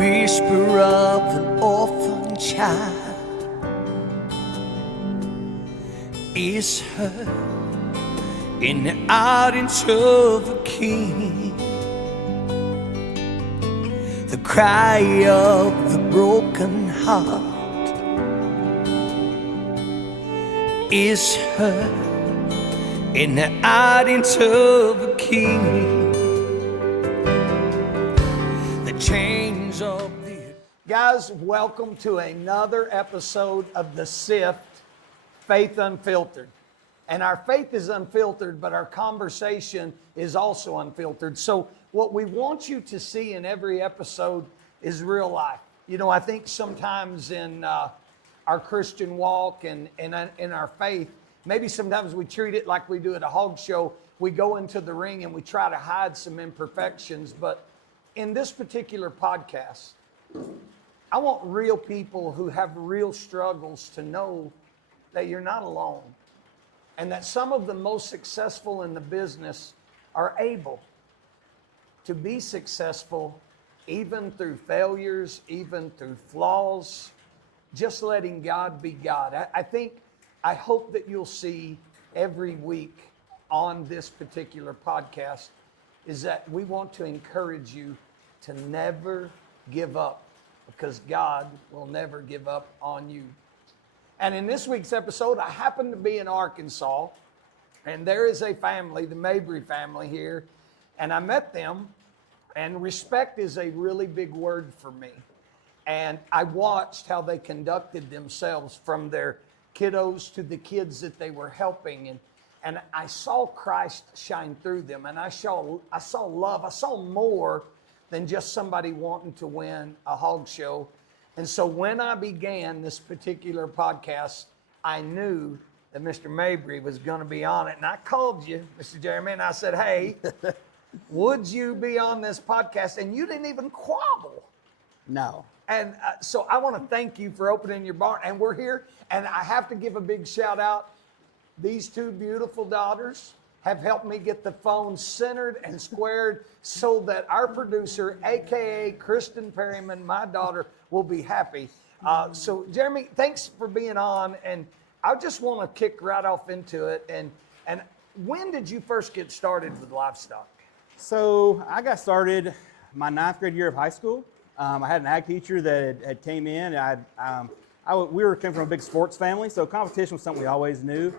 whisper of an orphan child is heard in the audience of a king. The cry of the broken heart is heard in the audience of a king. The chains of the... Guys, welcome to another episode of The Sift, Faith Unfiltered. And our faith is unfiltered, but our conversation is also unfiltered. So what we want you to see in every episode is real life. You know, I think sometimes in our Christian walk and in our faith, maybe sometimes we treat it like we do at a hog show. We go into the ring and we try to hide some imperfections. But in this particular podcast, I want real people who have real struggles to know that you're not alone. And that some of the most successful in the business are able to be successful even through failures, even through flaws, just letting God be God. I hope that you'll see every week on this particular podcast is that we want to encourage you to never give up, because God will never give up on you. And in this week's episode, I happen to be in Arkansas, and there is a family, the Mabry family here, and I met them, and respect is a really big word for me. And I watched how they conducted themselves, from their kiddos to the kids that they were helping, and I saw Christ shine through them, and I saw love. I saw more than just somebody wanting to win a hog show. And so when I began this particular podcast, I knew that Mr. Mabry was going to be on it. And I called you, Mr. Jeremy, and I said, hey, would you be on this podcast? And you didn't even quabble. No. And so I want to thank you for opening your barn. And we're here, and I have to give a big shout out. These two beautiful daughters have helped me get the phone centered and squared so that our producer, AKA Kristen Perryman, my daughter, will be happy. So Jeremy, thanks for being on. And I just want to kick right off into it. And when did you first get started with livestock? So I got started my 9th grade year of high school. I had an ag teacher that had came in. We came from a big sports family, so competition was something we always knew.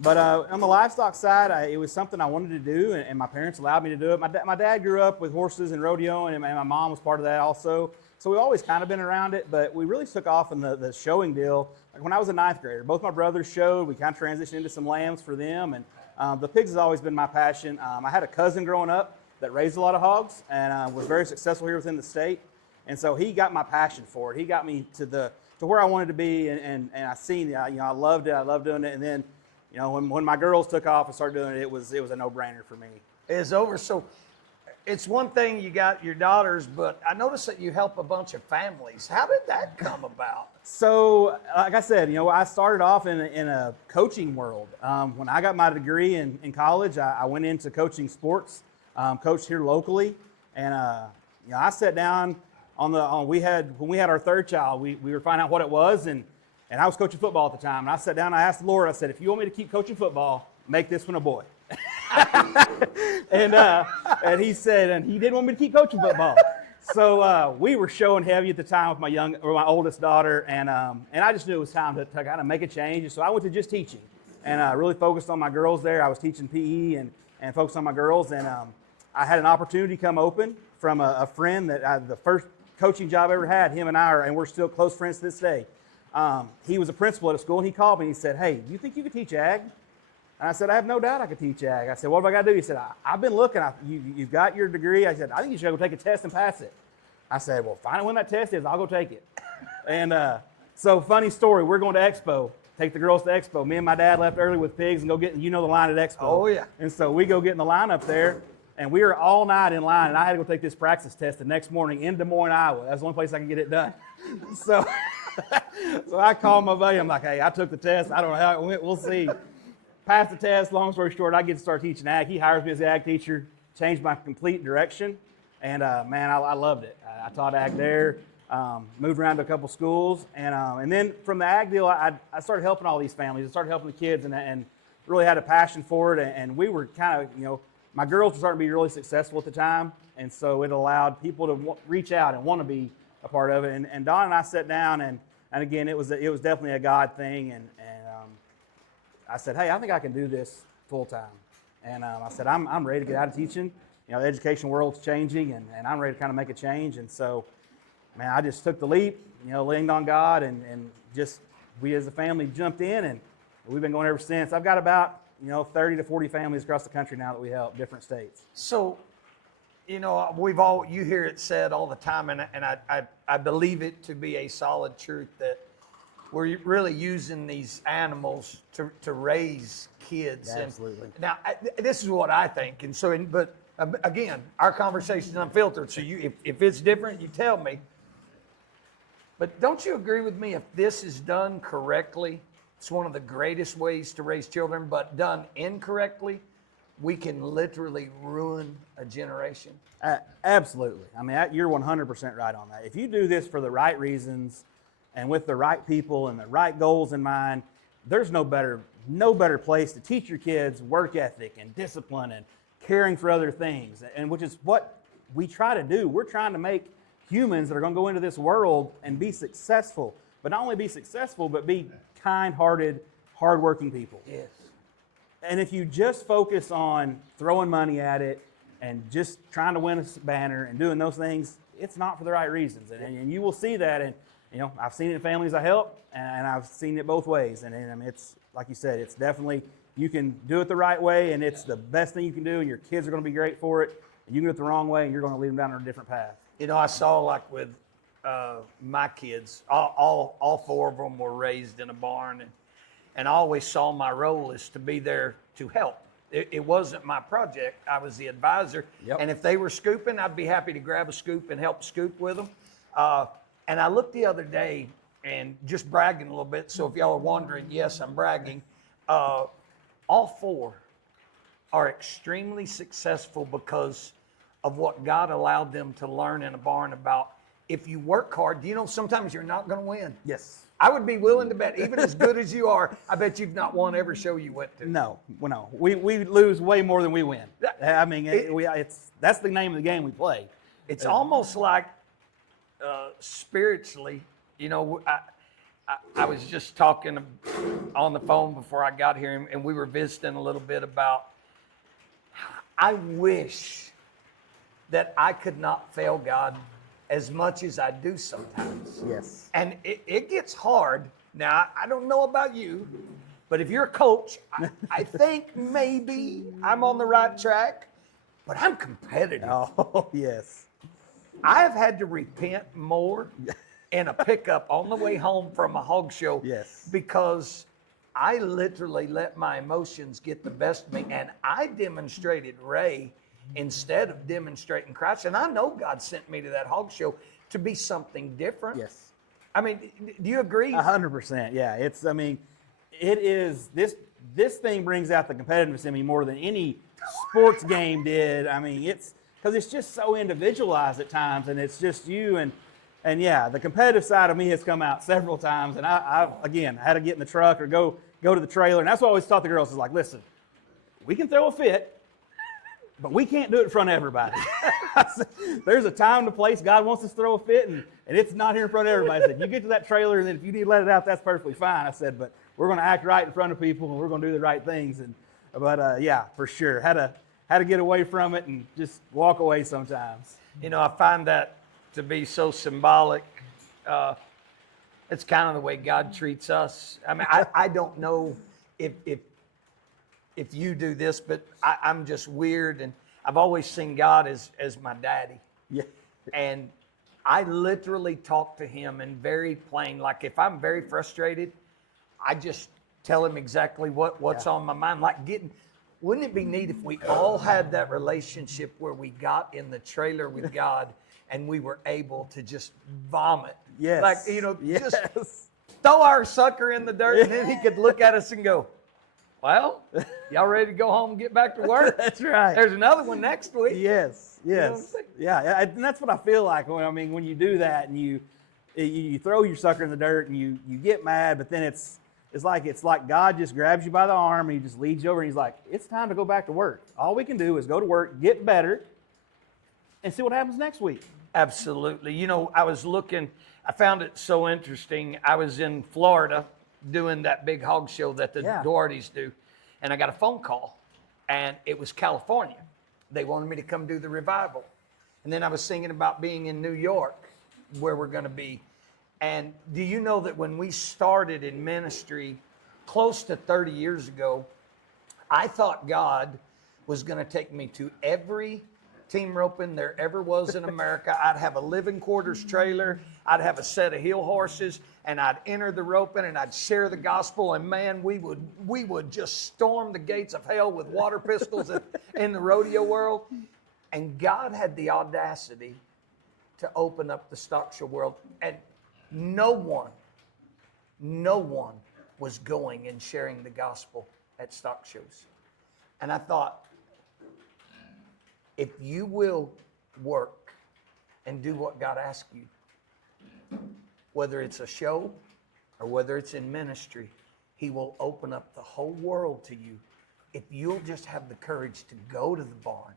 But on the livestock side, it was something I wanted to do, and my parents allowed me to do it. My dad grew up with horses and rodeo, and my mom was part of that also. So we've always kind of been around it, but we really took off in the showing deal. Like when I was a 9th grader, both my brothers showed. We kind of transitioned into some lambs for them, and the pigs has always been my passion. I had a cousin growing up that raised a lot of hogs and was very successful here within the state. And so he got my passion for it. He got me to where I wanted to be, and I seen it. I loved it. I loved doing it. And then, when my girls took off and started doing it, it was a no-brainer for me. It's over. So it's one thing you got your daughters, but I noticed that you help a bunch of families. How did that come about? So, like I said, I started off in a coaching world. When I got my degree in college, I went into coaching sports, coached here locally, and I sat down when we had our third child. We were finding out what it was, and I was coaching football at the time. And I sat down and I asked the Lord, I said, if you want me to keep coaching football, make this one a boy. and he said, and he didn't want me to keep coaching football. So we were showing heavy at the time with my oldest daughter, and I just knew it was time to kind of make a change. And so I went to just teaching, and I really focused on my girls there. I was teaching PE and focused on my girls, and I had an opportunity come open from a friend that the first coaching job I ever had. Him and we're still close friends to this day. He was a principal at a school, and he called me and he said, hey, do you think you could teach ag? And I said, I have no doubt I could teach ag. I said, what have I got to do? He said, I've been looking. You've got your degree. I said, I think you should go take a test and pass it. I said, well, find out when that test is. I'll go take it. And so funny story. We're going to Expo. Take the girls to Expo. Me and my dad left early with pigs and go get, the line at Expo. Oh, yeah. And so we go get in the line up there. And we were all night in line, and I had to go take this practice test the next morning in Des Moines, Iowa. That's the only place I could get it done. So I called my buddy. I'm like, hey, I took the test. I don't know how it went. We'll see. Passed the test. Long story short, I get to start teaching ag. He hires me as the ag teacher, changed my complete direction. And, man, I loved it. I taught ag there, moved around to a couple schools, and then from the ag deal, I started helping all these families. I started helping the kids, and really had a passion for it. And we were kind of, my girls were starting to be really successful at the time, and so it allowed people to reach out and want to be a part of it. And Don and I sat down, and again, it was definitely a God thing, and I said, hey, I think I can do this full time. And I said, I'm ready to get out of teaching. The education world's changing, and I'm ready to kind of make a change. And so, man, I just took the leap, leaned on God, and just we as a family jumped in, and we've been going ever since. I've got about 30 to 40 families across the country now that we help, different states. So, you hear it said all the time, and I believe it to be a solid truth that we're really using these animals to raise kids. Absolutely. And now, this is what I think. And so, but again, our conversation is unfiltered. So if it's different, you tell me. But don't you agree with me? If this is done correctly, it's one of the greatest ways to raise children. But done incorrectly, we can literally ruin a generation. Absolutely. I mean, you're 100% right on that. If you do this for the right reasons and with the right people and the right goals in mind, there's no better place to teach your kids work ethic and discipline and caring for other things, and which is what we try to do. We're trying to make humans that are going to go into this world and be successful, but not only be successful, but be kind-hearted, hardworking people. Yes. And if you just focus on throwing money at it and just trying to win a banner and doing those things, it's not for the right reasons. And you will see that. And I've seen it in families I help, and I've seen it both ways. And I mean, it's like you said, it's definitely, you can do it the right way, and it's the best thing you can do, and your kids are going to be great for it. And you can do it the wrong way, and you're going to lead them down a different path. I saw like with my kids, all four of them were raised in a barn, and I always saw my role as to be there to help. It wasn't my project. I was the advisor. Yep. And if they were scooping, I'd be happy to grab a scoop and help scoop with them. And I looked the other day, and just bragging a little bit, so if y'all are wondering, yes, I'm bragging. All four are extremely successful because of what God allowed them to learn in a barn about if you work hard, sometimes you're not going to win. Yes. I would be willing to bet, even as good as you are, I bet you've not won every show you went to. No. We lose way more than we win. I mean, that's the name of the game we play. It's almost like spiritually, I was just talking on the phone before I got here, and we were visiting a little bit about, I wish that I could not fail God as much as I do sometimes. Yes. And it gets hard. Now, I don't know about you, but if you're a coach, I think maybe I'm on the right track, but I'm competitive. Oh, yes. I have had to repent more in a pickup on the way home from a hog show. Yes. Because I literally let my emotions get the best of me, and I demonstrated Ray instead of demonstrating Christ. And I know God sent me to that hog show to be something different. Yes. I mean, do you agree? 100%. Yeah. It is, this thing brings out the competitiveness in me more than any sports game did. I mean, because it's just so individualized at times, and it's just you. And yeah, the competitive side of me has come out several times. And I again, had to get in the truck or go to the trailer. And that's what I always taught the girls is like, listen, we can throw a fit, but we can't do it in front of everybody. There's a time and a place God wants us to throw a fit, and it's not here in front of everybody. I said, you get to that trailer, and then if you need to let it out, that's perfectly fine. I said, but we're going to act right in front of people, and we're going to do the right things. But yeah, for sure, had to get away from it and just walk away sometimes. I find that to be so symbolic. It's kind of the way God treats us. I mean, I don't know if you do this, but I'm just weird, and I've always seen God as my daddy. Yeah. And I literally talk to him in very plain, like if I'm very frustrated, I just tell him exactly what's on my mind. Wouldn't it be neat if we all had that relationship where we got in the trailer with God and we were able to just vomit? Yes. Just throw our sucker in the dirt, and then he could look at us and go, well, y'all ready to go home and get back to work? That's right. There's another one next week. Yes. You know what I'm Yes. saying? Yeah. And that's what I feel like when you do that and you throw your sucker in the dirt and you get mad, but then it's like God just grabs you by the arm and he just leads you over and he's like, it's time to go back to work. All we can do is go to work, get better, and see what happens next week. Absolutely. You know, I found it so interesting. I was in Florida doing that big hog show that the Duartys do, and I got a phone call, and it was California. They wanted me to come do the revival. And then I was thinking about being in New York, where we're going to be. And do you know that when we started in ministry close to 30 years ago, I thought God was going to take me to every team roping there ever was in America. I'd have a living quarters trailer. I'd have a set of heel horses, and I'd enter the roping and I'd share the gospel. And man, we would just storm the gates of hell with water pistols in the rodeo world. And God had the audacity to open up the stock show world, and no one was going and sharing the gospel at stock shows. And I thought, if you will work and do what God asks you, whether it's a show or whether it's in ministry, he will open up the whole world to you if you'll just have the courage to go to the barn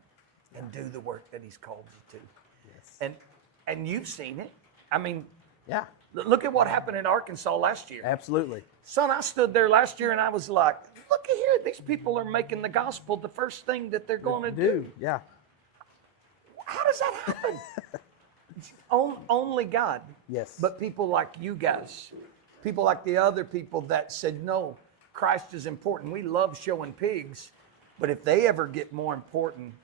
and do the work that he's called you to. Yes. And you've seen it. I mean, Yeah. Look at what happened in Arkansas last year. Absolutely. Son, I stood there last year and I was like, look at here, these people are making the gospel the first thing that they're going to do. Yeah. How does that happen? Only God. Yes. But people like you guys, people like the other people that said, no, Christ is important. We love showing pigs, but if they ever get more important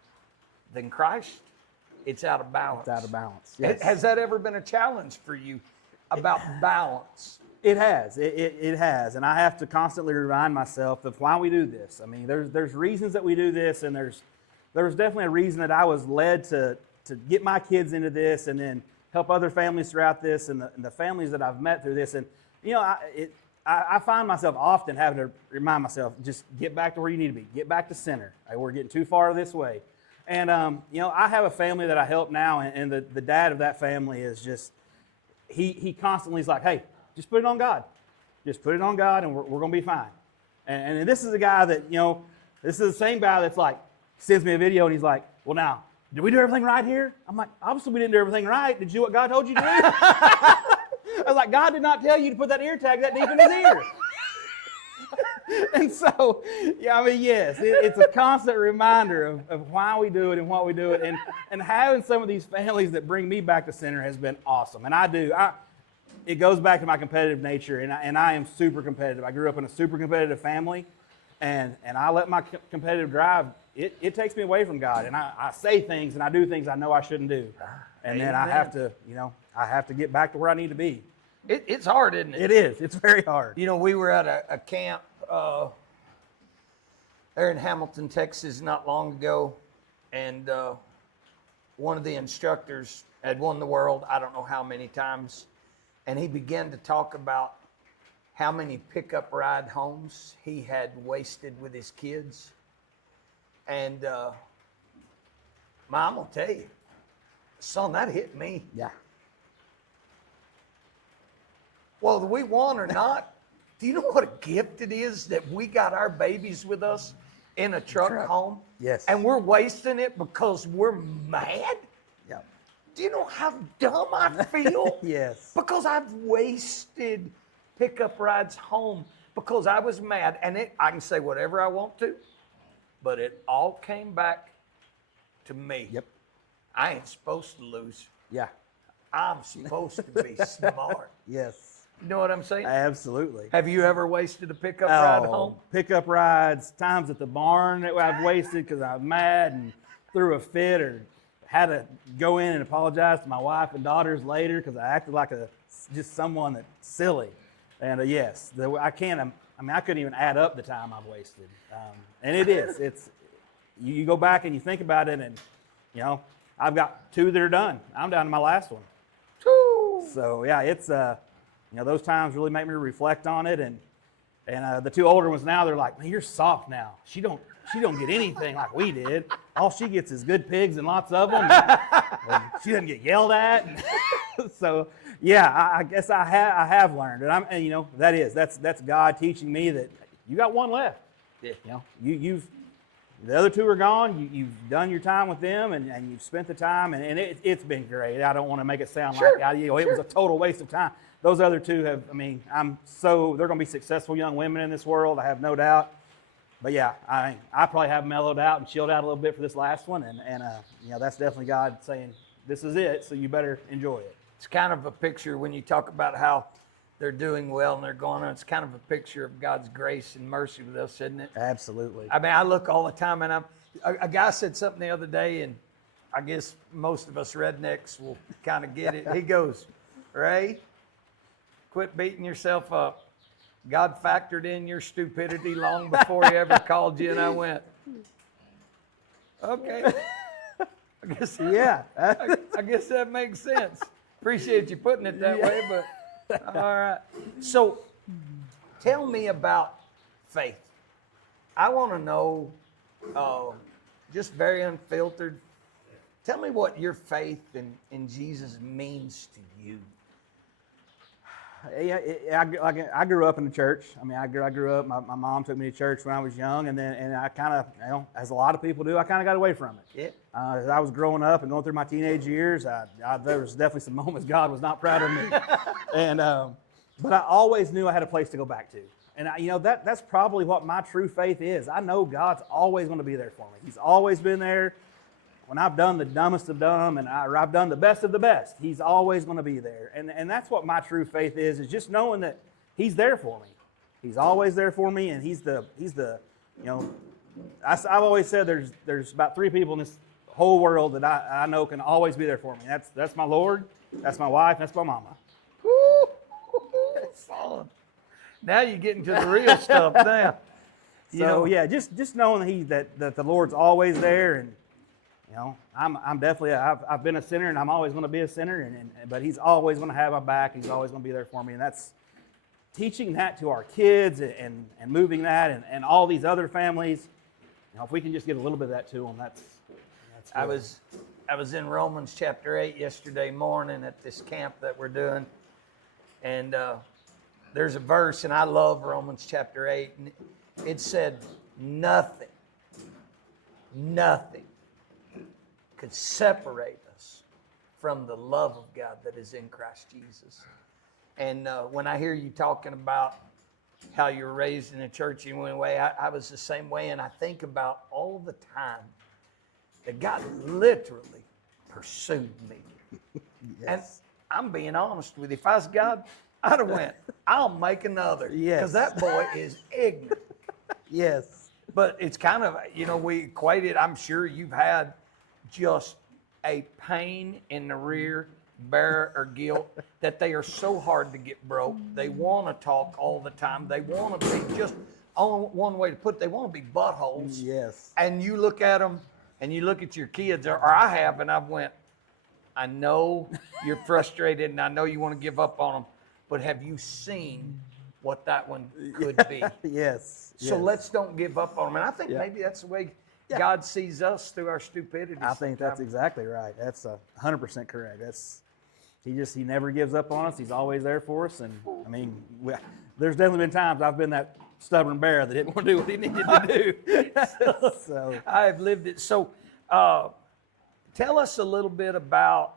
than Christ, it's out of balance. It's out of balance. Yes. Has that ever been a challenge for you about balance? It has. It has. And I have to constantly remind myself of why we do this. I mean, there's reasons that we do this, and there was definitely a reason that I was led to get my kids into this and then help other families throughout this and the families that I've met through this. And, you know, I find myself often having to remind myself, just get back to where you need to be. Get back to center. We're getting too far this way. And, you know, I have a family that I help now, and the dad of that family is just, he constantly is like, hey, just put it on God. Just put it on God, and we're going to be fine. And this is a guy that, you know, this is the same guy that's like, sends me a video, and he's like, well, now, did we do everything right here? I'm like, obviously we didn't do everything right. Did you do what God told you to do? I was like, God did not tell you to put that ear tag that deep in his ear. And so, yeah, I mean, yes, it's a constant reminder of why we do it and what we do it. And having some of these families that bring me back to center has been awesome. And it goes back to my competitive nature, and I am super competitive. I grew up in a super competitive family, and I let my competitive drive, it takes me away from God. And I say things and I do things I know I shouldn't do. And then I have to get back to where I need to be. It's hard, isn't it? It is. It's very hard. You know, we were at a camp there in Hamilton, Texas, not long ago, and one of the instructors had won the world, I don't know how many times, and he began to talk about how many pickup ride homes he had wasted with his kids. And I'm going to tell you, son, that hit me. Yeah. Whether we want or not, do you know what a gift it is that we got our babies with us in a truck home? Yes. And we're wasting it because we're mad? Yeah. Do you know how dumb I feel? Yes. Because I've wasted pickup rides home because I was mad. And I can say whatever I want to, but it all came back to me. Yep. I ain't supposed to lose. Yeah. I'm supposed to be smart. Yes. You know what I'm saying? Absolutely. Have you ever wasted a pickup ride home? Pickup rides, times at the barn that I've wasted because I'm mad and threw a fit, or had to go in and apologize to my wife and daughters later because I acted like just someone that's silly. And yes, I couldn't even add up the time I've wasted. And it is. It's you go back and you think about it, and you know, I've got 2 that are done. I'm down to my last one. Woo! So yeah, it's you know, those times really make me reflect on it, and And the two older ones now, they're like, man, you're soft now. She don't get anything like we did. All she gets is good pigs and lots of them. And she doesn't get yelled at. So yeah, I guess I have learned, and you know that's God teaching me that you got one left. Yeah. You know, you've the other two are gone. You've done your time with them, and you've spent the time, and it's been great. I don't want to make it sound Sure. like it was a total waste of time. Those other two have, I mean, they're going to be successful young women in this world. I have no doubt. But yeah, I probably have mellowed out and chilled out a little bit for this last one, and you know, that's definitely God saying, this is it, so you better enjoy it. It's kind of a picture when you talk about how they're doing well and they're going on. It's kind of a picture of God's grace and mercy with us, isn't it? Absolutely. I mean, I look all the time, and a guy said something the other day, and I guess most of us rednecks will kind of get it. He goes, Ray, quit beating yourself up. God factored in your stupidity long before he ever called you. And I went, okay. I guess, Yeah. I guess that makes sense. Appreciate you putting it that way, but all right. So tell me about faith. I want to know, just very unfiltered, tell me what your faith in Jesus means to you. Yeah, I grew up in the church. I mean, I grew up. My mom took me to church when I was young, and I kind of, you know, as a lot of people do, I kind of got away from it. Yeah. As I was growing up and going through my teenage years, there was definitely some moments God was not proud of me, but I always knew I had a place to go back to. And you know, that's probably what my true faith is. I know God's always going to be there for me. He's always been there. When I've done the dumbest of dumb and I've done the best of the best, He's always going to be there. And that's what my true faith is just knowing that He's there for me. He's always there for me, and He's the you know, I've always said there's about 3 people in this whole world that I know can always be there for me. That's my Lord, that's my wife, that's my mama. Woo! Solid. Now you're getting to the real stuff now. So yeah, just knowing that the Lord's always there, and you know, I'm definitely I've been a sinner, and I'm always going to be a sinner, but He's always going to have my back. He's always going to be there for me, and that's teaching that to our kids and moving that and all these other families. You know, if we can just give a little bit of that to them, that's good. I was in Romans chapter 8 yesterday morning at this camp that we're doing, and there's a verse, and I love Romans chapter 8, and it said, nothing could separate us from the love of God that is in Christ Jesus. And when I hear you talking about how you were raised in a church in one way, I was the same way, and I think about all the time that God literally pursued me. Yes. And I'm being honest with you. If I was God, I'd have went, I'll make another. Yes. Because that boy is ignorant. Yes. But it's kind of, you know, we equate it. I'm sure you've had just a pain in the rear, bear or guilt, that they are so hard to get broke. They want to talk all the time. They want to be just, one way to put it, they want to be buttholes. Yes. And you look at them, and you look at your kids, or I have, and I've went, I know you're frustrated, and I know you want to give up on them, but have you seen what that one could be? Yes. So yes. let's don't give up on them. And I think maybe that's the way God sees us, through our stupidity. I think that's exactly right. That's 100% correct. He never gives up on us. He's always there for us. And I mean, there's definitely been times I've been that stubborn bear that didn't want to do what he needed to do. So I have lived it. So tell us a little bit about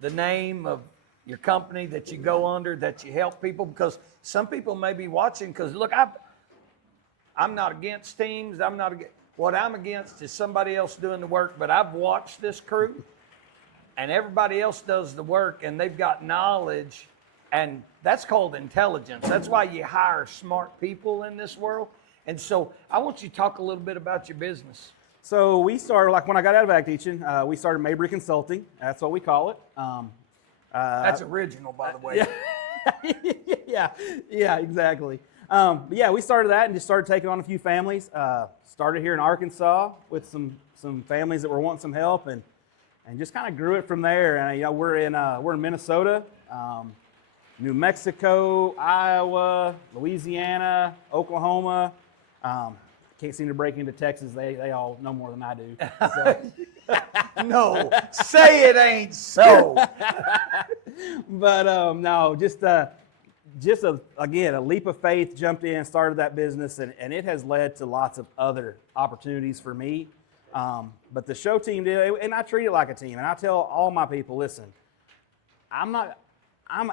the name of your company that you go under, that you help people, because some people may be watching, because look, I'm not against teams. What I'm against is somebody else doing the work, but I've watched this crew, and everybody else does the work, and they've got knowledge, and that's called intelligence. That's why you hire smart people in this world. And so I want you to talk a little bit about your business. So we started, like when I got out of ag teaching, we started Mabry Consulting. That's what we call it. That's original, by the way. Yeah, exactly. But yeah, we started that and just started taking on a few families. Started here in Arkansas with some families that were wanting some help, and just kind of grew it from there. And you know, we're in Minnesota. New Mexico, Iowa, Louisiana, Oklahoma. Can't seem to break into Texas. They all know more than I do. So. No, say it ain't so. But no, just again, a leap of faith, jumped in, started that business, and it has led to lots of other opportunities for me. But the show team did, and I treat it like a team. And I tell all my people, listen, I'm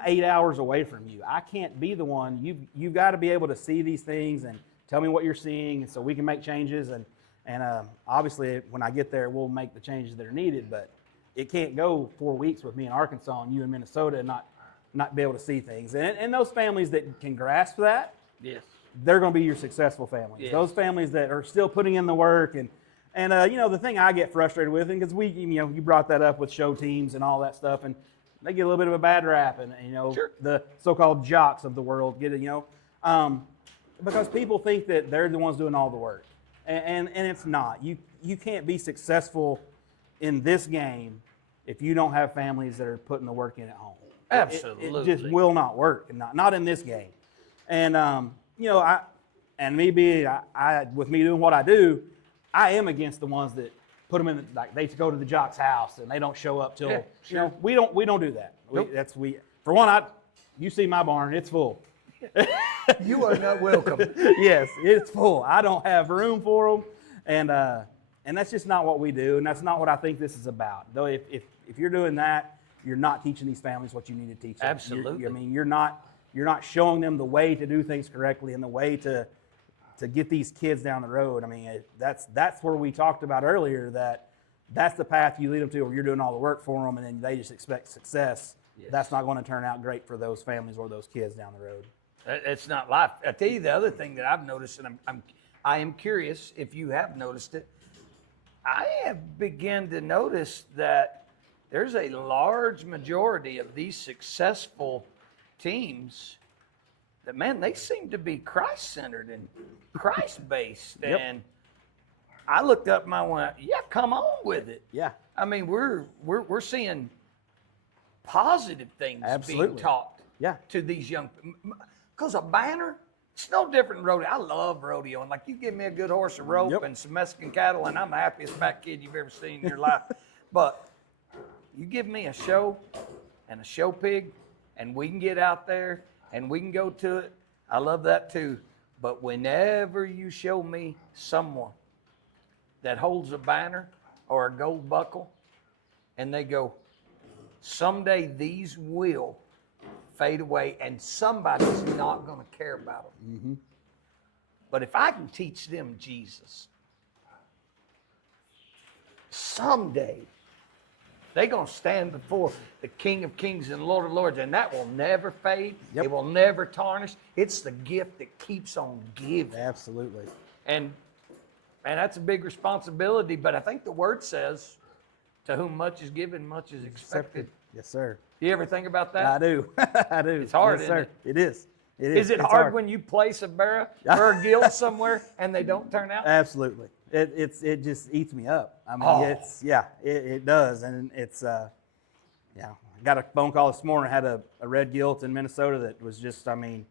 8 hours away from you. I can't be the one. You've got to be able to see these things and tell me what you're seeing, and so we can make changes. And obviously, when I get there, we'll make the changes that are needed. But it can't go 4 weeks with me in Arkansas and you in Minnesota and not be able to see things. And those families that can grasp that, Yes. they're going to be your successful families. Yes. Those families that are still putting in the work and the thing I get frustrated with, and because you brought that up with show teams and all that stuff, and they get a little bit of a bad rap, and Sure. the so-called jocks of the world get it, because people think that they're the ones doing all the work, and it's not. You can't be successful in this game if you don't have families that are putting the work in at home. Absolutely. It just will not work, and not in this game. And with me doing what I do, I am against the ones that put them in they go to the jock's house and they don't show up till sure. we don't do that. Nope. For one, you see my barn, it's full. You are not welcome. Yes, it's full. I don't have room for them, and that's just not what we do, and that's not what I think this is about. Though if you're doing that, you're not teaching these families what you need to teach them. Absolutely. You're not showing them the way to do things correctly and the way to get these kids down the road. I mean, that's where we talked about earlier that's the path you lead them to, where you're doing all the work for them and then they just expect success. Yes. That's not going to turn out great for those families or those kids down the road. It's not life. I tell you the other thing that I've noticed, and I am curious if you have noticed it. I have begun to notice that there's a large majority of these successful teams that, man, they seem to be Christ-centered and Christ-based. Yep. And I looked up and I went, yeah, come on with it. Yeah. I mean, we're seeing positive things Absolutely. being taught to these young. Because a banner, it's no different than rodeo. I love rodeoing. Like, you give me a good horse, a rope, and some Mexican cattle, and I'm the happiest fat kid you've ever seen in your life. But you give me a show and a show pig, and we can get out there and we can go to it. I love that too. But whenever you show me someone that holds a banner or a gold buckle, and they go, someday these will fade away and somebody's not going to care about them. Mm-hmm. But if I can teach them Jesus, someday they're going to stand before the King of Kings and Lord of Lords, and that will never fade. Yep. It will never tarnish. It's the gift that keeps on giving. Absolutely. And that's a big responsibility, but I think the word says, to whom much is given, much is expected. Yes, sir. You ever think about that? I do. I do. It's hard, yes, isn't sir. It is. It is. Is it It's hard when you place a barra or a gilt somewhere and they don't turn out? Absolutely. It just eats me up. I mean, it does, and it's I got a phone call this morning. I had a red gilt in Minnesota that was just, I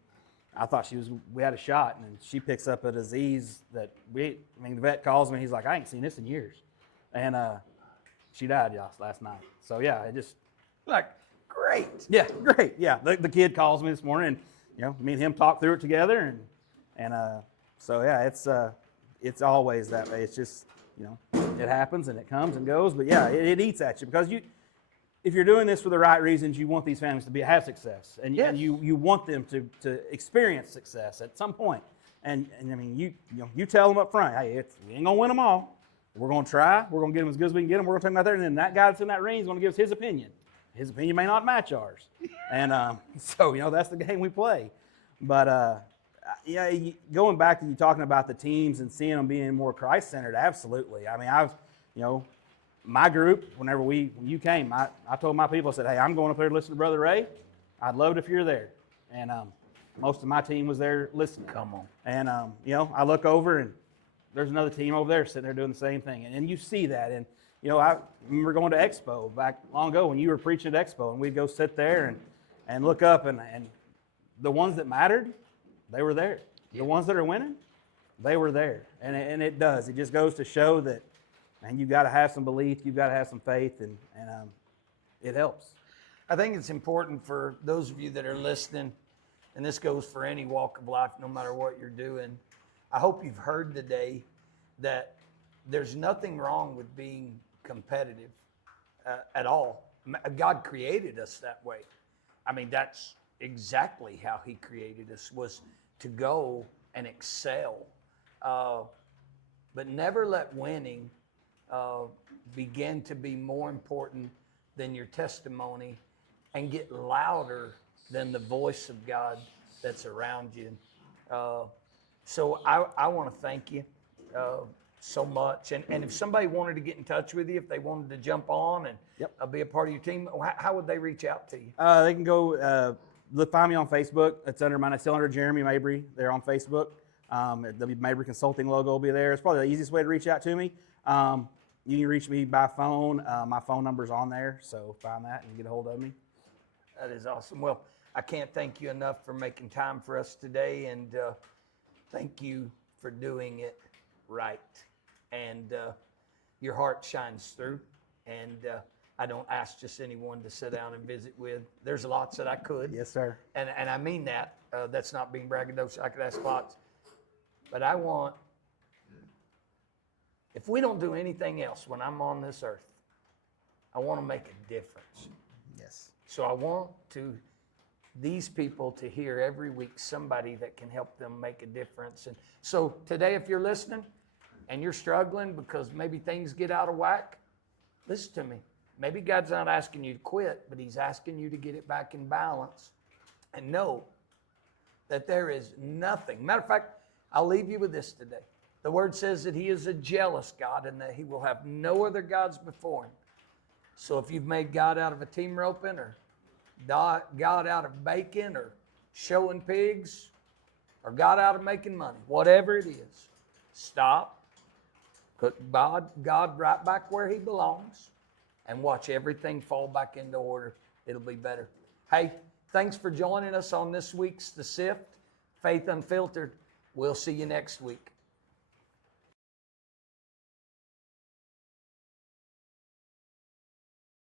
thought we had a shot, and she picks up a disease that the vet calls me. He's like, I ain't seen this in years, and she died last night. So yeah, it just Like, great. yeah, great. Yeah, the kid calls me this morning, and me and him talk through it together, and so yeah, it's always that way. It's just, it happens and it comes and goes, but yeah, it eats at you, because if you're doing this for the right reasons, you want these families to have success, and you want them to experience success at some point. And I mean, you tell them up front, hey, we ain't gonna win them all. We're gonna try. We're gonna get them as good as we can get them. We're gonna take them out there, and then that guy that's in that ring is gonna give us his opinion. His opinion may not match ours, and so that's the game we play. But going back to you talking about the teams and seeing them being more Christ-centered, absolutely. I mean, my group, when you came, I told my people, I said, hey, I'm going up there to listen to Brother Ray. I'd love it if you're there. And most of my team was there listening. Come on. And, I look over, and there's another team over there sitting there doing the same thing. And you see that. And, I remember going to Expo back long ago when you were preaching at Expo, and we'd go sit there, and look up, and the ones that mattered, they were there. The ones that are winning, they were there. And it does. It just goes to show that, man, you've got to have some belief, you've got to have some faith, and it helps. I think it's important for those of you that are listening, and this goes for any walk of life, no matter what you're doing. I hope you've heard today that there's nothing wrong with being competitive at all. God created us that way. I mean, that's exactly how he created us, was to go and excel. But never let winning begin to be more important than your testimony and get louder than the voice of God that's around you. So I want to thank you so much. And if somebody wanted to get in touch with you, if they wanted to jump on and be a part of your team, how would they reach out to you? They can go find me on Facebook. It's still under Jeremy Mabry. They're on Facebook. The Mabry Consulting logo will be there. It's probably the easiest way to reach out to me. You can reach me by phone. My phone number's on there, so find that and get a hold of me. That is awesome. Well, I can't thank you enough for making time for us today, and thank you for doing it right. And your heart shines through, and I don't ask just anyone to sit down and visit with. There's lots that I could. Yes, sir. And I mean that. That's not being braggadocious. I could ask lots. But I want, if we don't do anything else when I'm on this earth, I want to make a difference. Yes. So I want these people to hear every week somebody that can help them make a difference. And so today, if you're listening and you're struggling because maybe things get out of whack, listen to me. Maybe God's not asking you to quit, but he's asking you to get it back in balance. And know that there is nothing. Matter of fact, I'll leave you with this today. The word says that he is a jealous God and that he will have no other gods before him. So if you've made God out of a team roping, or God out of bacon, or showing pigs, or God out of making money, whatever it is, stop, put God right back where he belongs, and watch everything fall back into order. It'll be better. Hey, thanks for joining us on this week's The Sift, Faith Unfiltered. We'll see you next week.